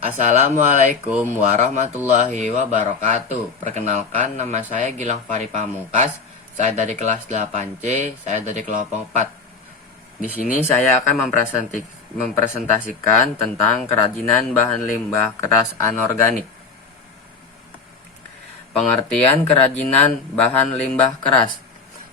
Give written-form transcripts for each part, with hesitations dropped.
Assalamualaikum warahmatullahi wabarakatuh. Perkenalkan, nama saya Gilang Fari Pamungkas. Saya dari kelas 8C, saya dari kelompok 4. Di sini saya akan mempresentasikan tentang kerajinan bahan limbah keras anorganik. Pengertian kerajinan bahan limbah keras.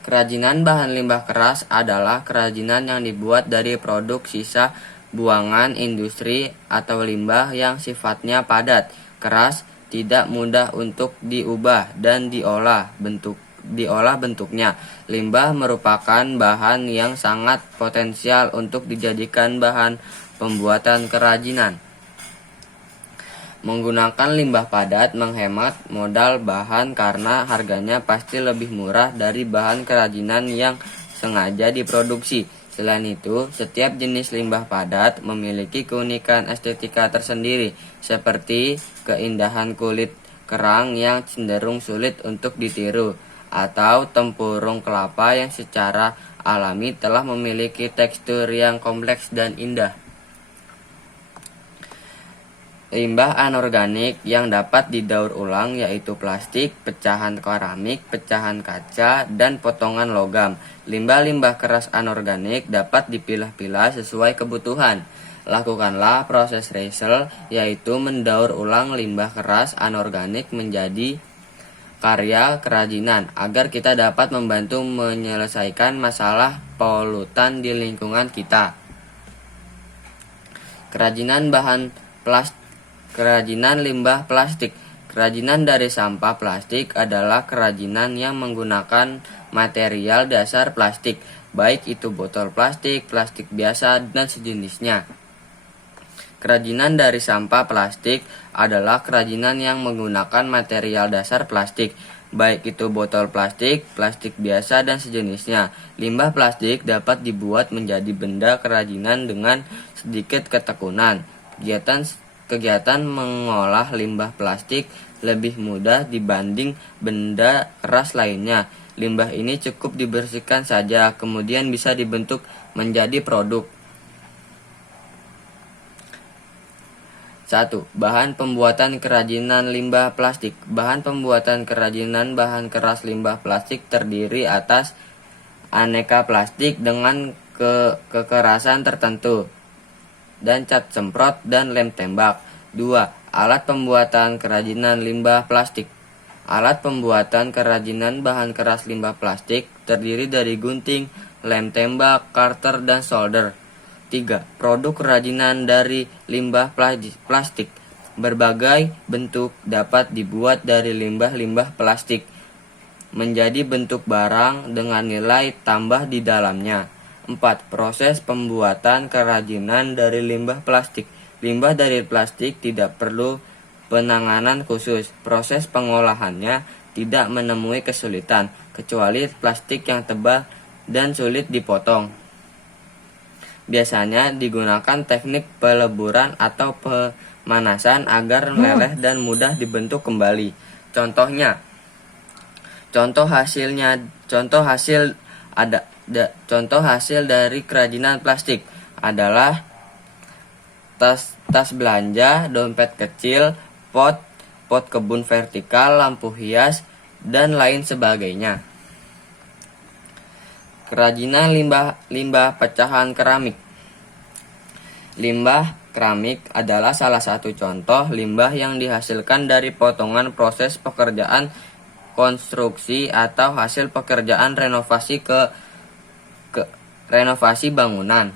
Kerajinan bahan limbah keras adalah kerajinan yang dibuat dari produk sisa buangan industri atau limbah yang sifatnya padat, keras, tidak mudah untuk diubah dan diolah bentuknya. Limbah merupakan bahan yang sangat potensial untuk dijadikan bahan pembuatan kerajinan. Menggunakan limbah padat menghemat modal bahan karena harganya pasti lebih murah dari bahan kerajinan yang sengaja diproduksi. Selain itu, setiap jenis limbah padat memiliki keunikan estetika tersendiri, seperti keindahan kulit kerang yang cenderung sulit untuk ditiru, atau tempurung kelapa yang secara alami telah memiliki tekstur yang kompleks dan indah. Limbah anorganik yang dapat didaur ulang yaitu plastik, pecahan keramik, pecahan kaca, dan potongan logam. Limbah-limbah keras anorganik dapat dipilah-pilah sesuai kebutuhan. Lakukanlah proses recycle, yaitu mendaur ulang limbah keras anorganik menjadi karya kerajinan agar kita dapat membantu menyelesaikan masalah polutan di lingkungan kita. Kerajinan limbah plastik. Kerajinan dari sampah plastik adalah kerajinan yang menggunakan material dasar plastik, baik itu botol plastik, plastik biasa, dan sejenisnya. Kerajinan dari sampah plastik adalah kerajinan yang menggunakan material dasar plastik, baik itu botol plastik, plastik biasa, dan sejenisnya. Limbah plastik dapat dibuat menjadi benda kerajinan dengan sedikit ketekunan. Kegiatan mengolah limbah plastik lebih mudah dibanding benda keras lainnya. Limbah ini cukup dibersihkan saja, kemudian bisa dibentuk menjadi produk. 1. Bahan pembuatan kerajinan limbah plastik. Bahan pembuatan kerajinan bahan keras limbah plastik terdiri atas aneka plastik dengan kekerasan tertentu, dan cat semprot dan lem tembak. 2. Alat pembuatan kerajinan limbah plastik. Alat pembuatan kerajinan bahan keras limbah plastik terdiri dari gunting, lem tembak, karter, dan solder. 3. Produk kerajinan dari limbah plastik. Berbagai bentuk dapat dibuat dari limbah-limbah plastik menjadi bentuk barang dengan nilai tambah di dalamnya. 4. Proses pembuatan kerajinan dari limbah plastik. Limbah dari plastik tidak perlu penanganan khusus. Proses pengolahannya tidak menemui kesulitan, kecuali plastik yang tebal dan sulit dipotong. Biasanya digunakan teknik peleburan atau pemanasan agar meleleh dan mudah dibentuk kembali. Contoh hasil dari kerajinan plastik adalah tas belanja, dompet kecil, pot kebun vertikal, lampu hias, dan lain sebagainya. Kerajinan limbah pecahan keramik. Limbah keramik adalah salah satu contoh limbah yang dihasilkan dari potongan proses pekerjaan konstruksi atau hasil pekerjaan renovasi bangunan.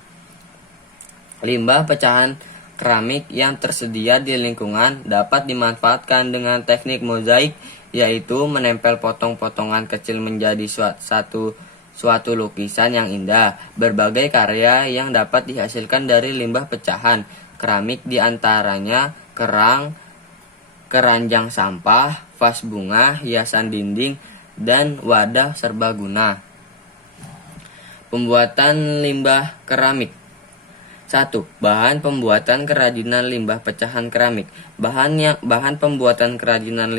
Limbah pecahan keramik yang tersedia di lingkungan dapat dimanfaatkan dengan teknik mozaik, yaitu menempel potong-potongan kecil menjadi suatu lukisan yang indah. Berbagai karya yang dapat dihasilkan dari limbah pecahan keramik diantaranya kerang, keranjang sampah, vas bunga, hiasan dinding, dan wadah serbaguna. Pembuatan limbah keramik. 1. Bahan pembuatan kerajinan limbah pecahan keramik. Bahan pembuatan kerajinan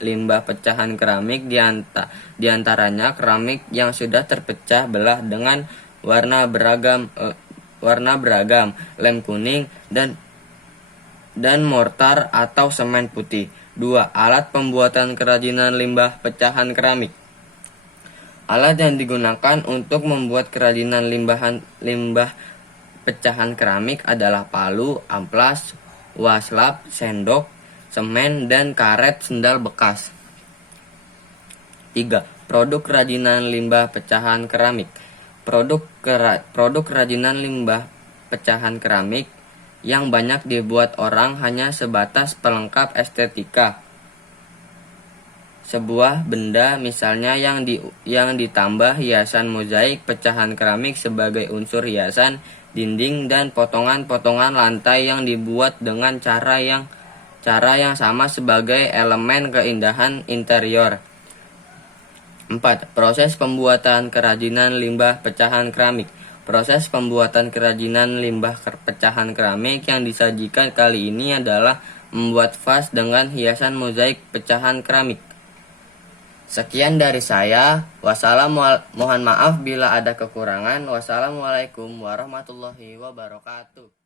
limbah pecahan keramik diantaranya keramik yang sudah terpecah belah dengan warna beragam, lem kuning, dan dan mortar atau semen putih. 2. Alat pembuatan kerajinan limbah pecahan keramik. Alat yang digunakan untuk membuat kerajinan limbah pecahan keramik adalah palu, amplas, waslap, sendok, semen, dan karet sendal bekas. 3. Produk kerajinan limbah pecahan keramik. Produk kerajinan limbah pecahan keramik yang banyak dibuat orang hanya sebatas pelengkap estetika. Sebuah benda misalnya yang ditambah hiasan mozaik pecahan keramik sebagai unsur hiasan dinding dan potongan-potongan lantai yang dibuat dengan cara yang sama sebagai elemen keindahan interior. 4. Proses pembuatan kerajinan limbah pecahan keramik. Proses pembuatan kerajinan limbah pecahan keramik yang disajikan kali ini adalah membuat vas dengan hiasan mozaik pecahan keramik. Sekian dari saya. Mohon maaf bila ada kekurangan. Wassalamualaikum warahmatullahi wabarakatuh.